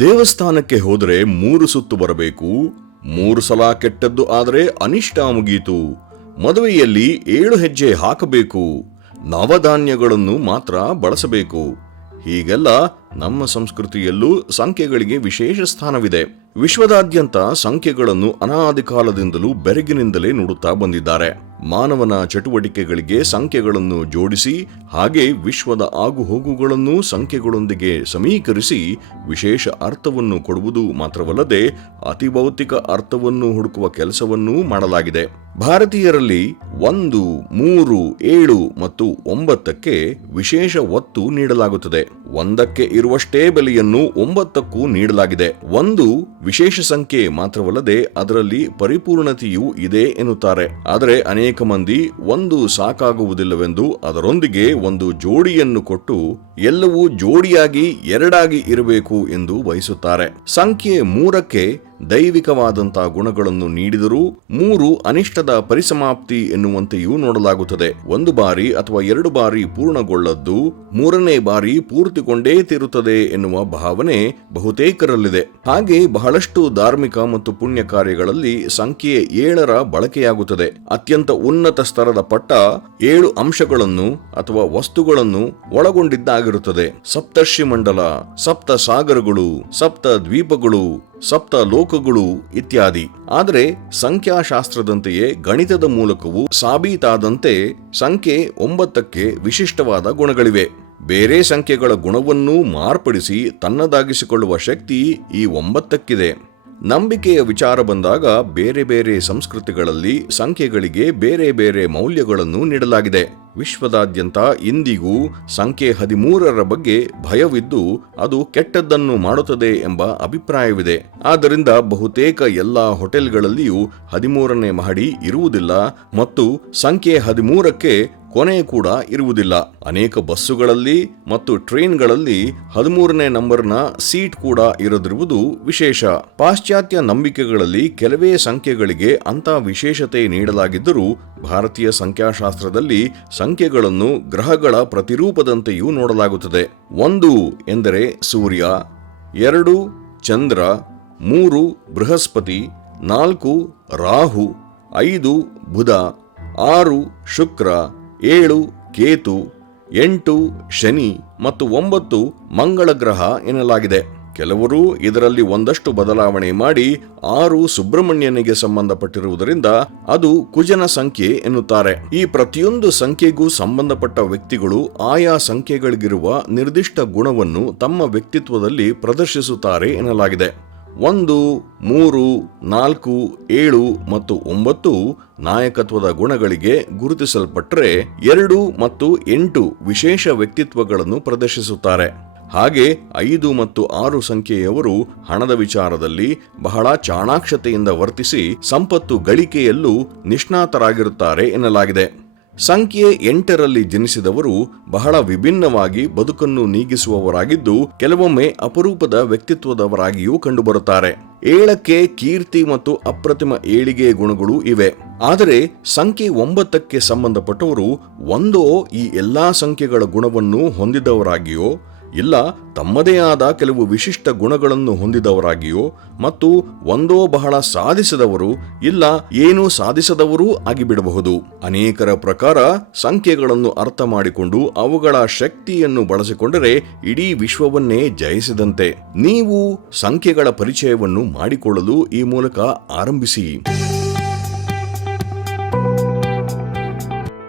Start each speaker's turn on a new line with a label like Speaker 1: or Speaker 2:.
Speaker 1: ದೇವಸ್ಥಾನಕ್ಕೆ ಹೋದರೆ ಮೂರು ಸುತ್ತು ಬರಬೇಕು. ಮೂರು ಸಲ ಕೆಟ್ಟದ್ದು ಆದರೆ ಅನಿಷ್ಟ ಮುಗೀತು. ಮದುವೆಯಲ್ಲಿ ಏಳು ಹೆಜ್ಜೆ ಹಾಕಬೇಕು. ನವಧಾನ್ಯಗಳನ್ನು ಮಾತ್ರ ಬಳಸಬೇಕು. ಹೀಗೆಲ್ಲ ನಮ್ಮ ಸಂಸ್ಕೃತಿಯಲ್ಲೂ ಸಂಖ್ಯೆಗಳಿಗೆ ವಿಶೇಷ ಸ್ಥಾನವಿದೆ. ವಿಶ್ವದಾದ್ಯಂತ ಸಂಖ್ಯೆಗಳನ್ನು ಅನಾದಿ ಕಾಲದಿಂದಲೂ ಬೆರಗಿನಿಂದಲೇ ನೋಡುತ್ತಾ ಬಂದಿದ್ದಾರೆ. ಮಾನವನ ಚಟುವಟಿಕೆಗಳಿಗೆ ಸಂಖ್ಯೆಗಳನ್ನು ಜೋಡಿಸಿ, ಹಾಗೆ ವಿಶ್ವದ ಆಗುಹೋಗುಗಳನ್ನು ಸಂಖ್ಯೆಗಳೊಂದಿಗೆ ಸಮೀಕರಿಸಿ ವಿಶೇಷ ಅರ್ಥವನ್ನು ಕೊಡುವುದು ಮಾತ್ರವಲ್ಲದೆ ಅತಿಭೌತಿಕ ಅರ್ಥವನ್ನು ಹುಡುಕುವ ಕೆಲಸವನ್ನೂ ಮಾಡಲಾಗಿದೆ. ಭಾರತೀಯರಲ್ಲಿ ಒಂದು, ಮೂರು, ಏಳು ಮತ್ತು ಒಂಬತ್ತಕ್ಕೆ ವಿಶೇಷ ಒತ್ತು ನೀಡಲಾಗುತ್ತದೆ. ಒಂದಕ್ಕೆ ಇರುವಷ್ಟೇ ಬೆಲೆಯನ್ನು ಒಂಬತ್ತಕ್ಕೂ ನೀಡಲಾಗಿದೆ. ಒಂದು ವಿಶೇಷ ಸಂಖ್ಯೆ ಮಾತ್ರವಲ್ಲದೆ ಅದರಲ್ಲಿ ಪರಿಪೂರ್ಣತೆಯೂ ಇದೆ ಎನ್ನುತ್ತಾರೆ. ಆದರೆ ಅನೇಕ ಮಂದಿ ಒಂದು ಸಾಕಾಗುವುದಿಲ್ಲವೆಂದು ಅದರೊಂದಿಗೆ ಒಂದು ಜೋಡಿಯನ್ನು ಕೊಟ್ಟು ಎಲ್ಲವೂ ಜೋಡಿಯಾಗಿ ಎರಡಾಗಿ ಇರಬೇಕು ಎಂದು ಬಯಸುತ್ತಾರೆ. ಸಂಖ್ಯೆ ಮೂರಕ್ಕೆ ದೈವಿಕವಾದಂತಹ ಗುಣಗಳನ್ನು ನೀಡಿದರೂ ಮೂರು ಅನಿಷ್ಟದ ಪರಿಸಮಾಪ್ತಿ ಎನ್ನುವಂತೆಯೂ ನೋಡಲಾಗುತ್ತದೆ. ಒಂದು ಬಾರಿ ಅಥವಾ ಎರಡು ಬಾರಿ ಪೂರ್ಣಗೊಳ್ಳದ್ದು ಮೂರನೇ ಬಾರಿ ಪೂರ್ತಿಗೊಂಡೇ ತಿರುತ್ತದೆ ಎನ್ನುವ ಭಾವನೆ ಬಹುತೇಕರಲ್ಲಿದೆ. ಹಾಗೆ ಬಹಳಷ್ಟು ಧಾರ್ಮಿಕ ಮತ್ತು ಪುಣ್ಯ ಕಾರ್ಯಗಳಲ್ಲಿ ಸಂಖ್ಯೆ ಏಳರ ಬಳಕೆಯಾಗುತ್ತದೆ. ಅತ್ಯಂತ ಉನ್ನತ ಸ್ತರದ ಪಟ್ಟ ಏಳು ಅಂಶಗಳನ್ನು ಅಥವಾ ವಸ್ತುಗಳನ್ನು ಒಳಗೊಂಡಿದ್ದಾಗಿರುತ್ತದೆ. ಸಪ್ತರ್ಷಿ ಮಂಡಲ ಸಪ್ತ ಸಾಗರಗಳು ಸಪ್ತ ದ್ವೀಪಗಳು ಸಪ್ತ ಲೋಕಗಳು ಇತ್ಯಾದಿ. ಆದರೆ ಸಂಖ್ಯಾಶಾಸ್ತ್ರದಂತೆಯೇ ಗಣಿತದ ಮೂಲಕವೂ ಸಾಬೀತಾದಂತೆ ಸಂಖ್ಯೆ ಒಂಬತ್ತಕ್ಕೆ ವಿಶಿಷ್ಟವಾದ ಗುಣಗಳಿವೆ. ಬೇರೆ ಸಂಖ್ಯೆಗಳ ಗುಣವನ್ನೂ ಮಾರ್ಪಡಿಸಿ ತನ್ನದಾಗಿಸಿಕೊಳ್ಳುವ ಶಕ್ತಿ ಈ ಒಂಬತ್ತಕ್ಕಿದೆ. ನಂಬಿಕೆಯ ವಿಚಾರ ಬಂದಾಗ ಬೇರೆ ಬೇರೆ ಸಂಸ್ಕೃತಿಗಳಲ್ಲಿ ಸಂಖ್ಯೆಗಳಿಗೆ ಬೇರೆ ಬೇರೆ ಮೌಲ್ಯಗಳನ್ನು ನೀಡಲಾಗಿದೆ. ವಿಶ್ವದಾದ್ಯಂತ ಇಂದಿಗೂ ಸಂಖ್ಯೆ ಹದಿಮೂರರ ಬಗ್ಗೆ ಭಯವಿದ್ದು ಅದು ಕೆಟ್ಟದ್ದನ್ನು ಮಾಡುತ್ತದೆ ಎಂಬ ಅಭಿಪ್ರಾಯವಿದೆ. ಆದ್ದರಿಂದ ಬಹುತೇಕ ಎಲ್ಲಾ ಹೋಟೆಲ್ಗಳಲ್ಲಿಯೂ ಹದಿಮೂರನೇ ಮಹಡಿ ಇರುವುದಿಲ್ಲ ಮತ್ತು ಸಂಖ್ಯೆ ಹದಿಮೂರಕ್ಕೆ ಕೊನೆ ಕೂಡ ಇರುವುದಿಲ್ಲ. ಅನೇಕ ಬಸ್ಸುಗಳಲ್ಲಿ ಮತ್ತು ಟ್ರೈನ್ಗಳಲ್ಲಿ ಹದಿಮೂರನೇ ನಂಬರ್ನ ಸೀಟ್ ಕೂಡ ಇರದಿರುವುದು ವಿಶೇಷ. ಪಾಶ್ಚಾತ್ಯ ನಂಬಿಕೆಗಳಲ್ಲಿ ಕೆಲವೇ ಸಂಖ್ಯೆಗಳಿಗೆ ಅಂತ ವಿಶೇಷತೆ ನೀಡಲಾಗಿದ್ದರೂ ಭಾರತೀಯ ಸಂಖ್ಯಾಶಾಸ್ತ್ರದಲ್ಲಿ ಸಂಖ್ಯೆಗಳನ್ನು ಗ್ರಹಗಳ ಪ್ರತಿರೂಪದಂತೆಯೂ ನೋಡಲಾಗುತ್ತದೆ. ಒಂದು ಎಂದರೆ ಸೂರ್ಯ, ಎರಡು ಚಂದ್ರ, ಮೂರು ಬೃಹಸ್ಪತಿ, ನಾಲ್ಕು ರಾಹು, ಐದು ಬುಧ, ಆರು ಶುಕ್ರ ಏಳು, ಕೇತು, ಎಂಟು, ಶನಿ ಮತ್ತು ಒಂಬತ್ತು ಮಂಗಳ ಗ್ರಹ ಎನ್ನಲಾಗಿದೆ. ಕೆಲವರು ಇದರಲ್ಲಿ ಒಂದಷ್ಟು ಬದಲಾವಣೆ ಮಾಡಿ ಆರು ಸುಬ್ರಹ್ಮಣ್ಯನಿಗೆ ಸಂಬಂಧಪಟ್ಟಿರುವುದರಿಂದ ಅದು ಕುಜನ ಸಂಖ್ಯೆ ಎನ್ನುತ್ತಾರೆ. ಈ ಪ್ರತಿಯೊಂದು ಸಂಖ್ಯೆಗೂ ಸಂಬಂಧಪಟ್ಟ ವ್ಯಕ್ತಿಗಳು ಆಯಾ ಸಂಖ್ಯೆಗಳಿಗಿರುವ ನಿರ್ದಿಷ್ಟ ಗುಣವನ್ನು ತಮ್ಮ ವ್ಯಕ್ತಿತ್ವದಲ್ಲಿ ಪ್ರದರ್ಶಿಸುತ್ತಾರೆ ಎನ್ನಲಾಗಿದೆ. ಒಂದು, ಮೂರು, ನಾಲ್ಕು, ಏಳು ಮತ್ತು ಒಂಬತ್ತು ನಾಯಕತ್ವದ ಗುಣಗಳಿಗೆ ಗುರುತಿಸಲ್ಪಟ್ಟರೆ ಎರಡು ಮತ್ತು ಎಂಟು ವಿಶೇಷ ವ್ಯಕ್ತಿತ್ವಗಳನ್ನು ಪ್ರದರ್ಶಿಸುತ್ತಾರೆ. ಹಾಗೆ ಐದು ಮತ್ತು ಆರು ಸಂಖ್ಯೆಯವರು ಹಣದ ವಿಚಾರದಲ್ಲಿ ಬಹಳ ಚಾಣಾಕ್ಷತೆಯಿಂದ ವರ್ತಿಸಿ ಸಂಪತ್ತು ಗಳಿಕೆಯಲ್ಲೂ ನಿಷ್ಣಾತರಾಗಿರುತ್ತಾರೆ ಎನ್ನಲಾಗಿದೆ. ಸಂಖ್ಯೆ ಎಂಟರಲ್ಲಿ ಜನಿಸಿದವರು ಬಹಳ ವಿಭಿನ್ನವಾಗಿ ಬದುಕನ್ನು ನೀಗಿಸುವವರಾಗಿದ್ದು, ಕೆಲವೊಮ್ಮೆ ಅಪರೂಪದ ವ್ಯಕ್ತಿತ್ವದವರಾಗಿಯೂ ಕಂಡುಬರುತ್ತಾರೆ. ಏಳಕ್ಕೆ ಕೀರ್ತಿ ಮತ್ತು ಅಪ್ರತಿಮ ಏಳಿಗೆ ಗುಣಗಳು ಇವೆ. ಆದರೆ, ಸಂಖ್ಯೆ ಒಂಬತ್ತಕ್ಕೆ ಸಂಬಂಧಪಟ್ಟವರು ಒಂದೋ ಈ ಎಲ್ಲಾ ಸಂಖ್ಯೆಗಳ ಗುಣವನ್ನು ಹೊಂದಿದವರಾಗಿಯೋ ಇಲ್ಲ, ತಮ್ಮದೇ ಆದ ಕೆಲವು ವಿಶಿಷ್ಟ ಗುಣಗಳನ್ನು ಹೊಂದಿದವರಾಗಿಯೋ ಮತ್ತು ಒಂದೋ ಬಹಳ ಸಾಧಿಸಿದವರು, ಇಲ್ಲ, ಏನೂ ಸಾಧಿಸದವರೂ ಆಗಿಬಿಡಬಹುದು. ಅನೇಕರ ಪ್ರಕಾರ ಸಂಖ್ಯೆಗಳನ್ನು ಅರ್ಥ ಮಾಡಿಕೊಂಡು ಅವುಗಳ ಶಕ್ತಿಯನ್ನು ಬಳಸಿಕೊಂಡರೆ ಇಡೀ ವಿಶ್ವವನ್ನೇ ಜಯಿಸಿದಂತೆ. ನೀವು ಸಂಖ್ಯೆಗಳ ಪರಿಚಯವನ್ನು ಮಾಡಿಕೊಳ್ಳಲು ಈ ಮೂಲಕ ಆರಂಭಿಸಿ.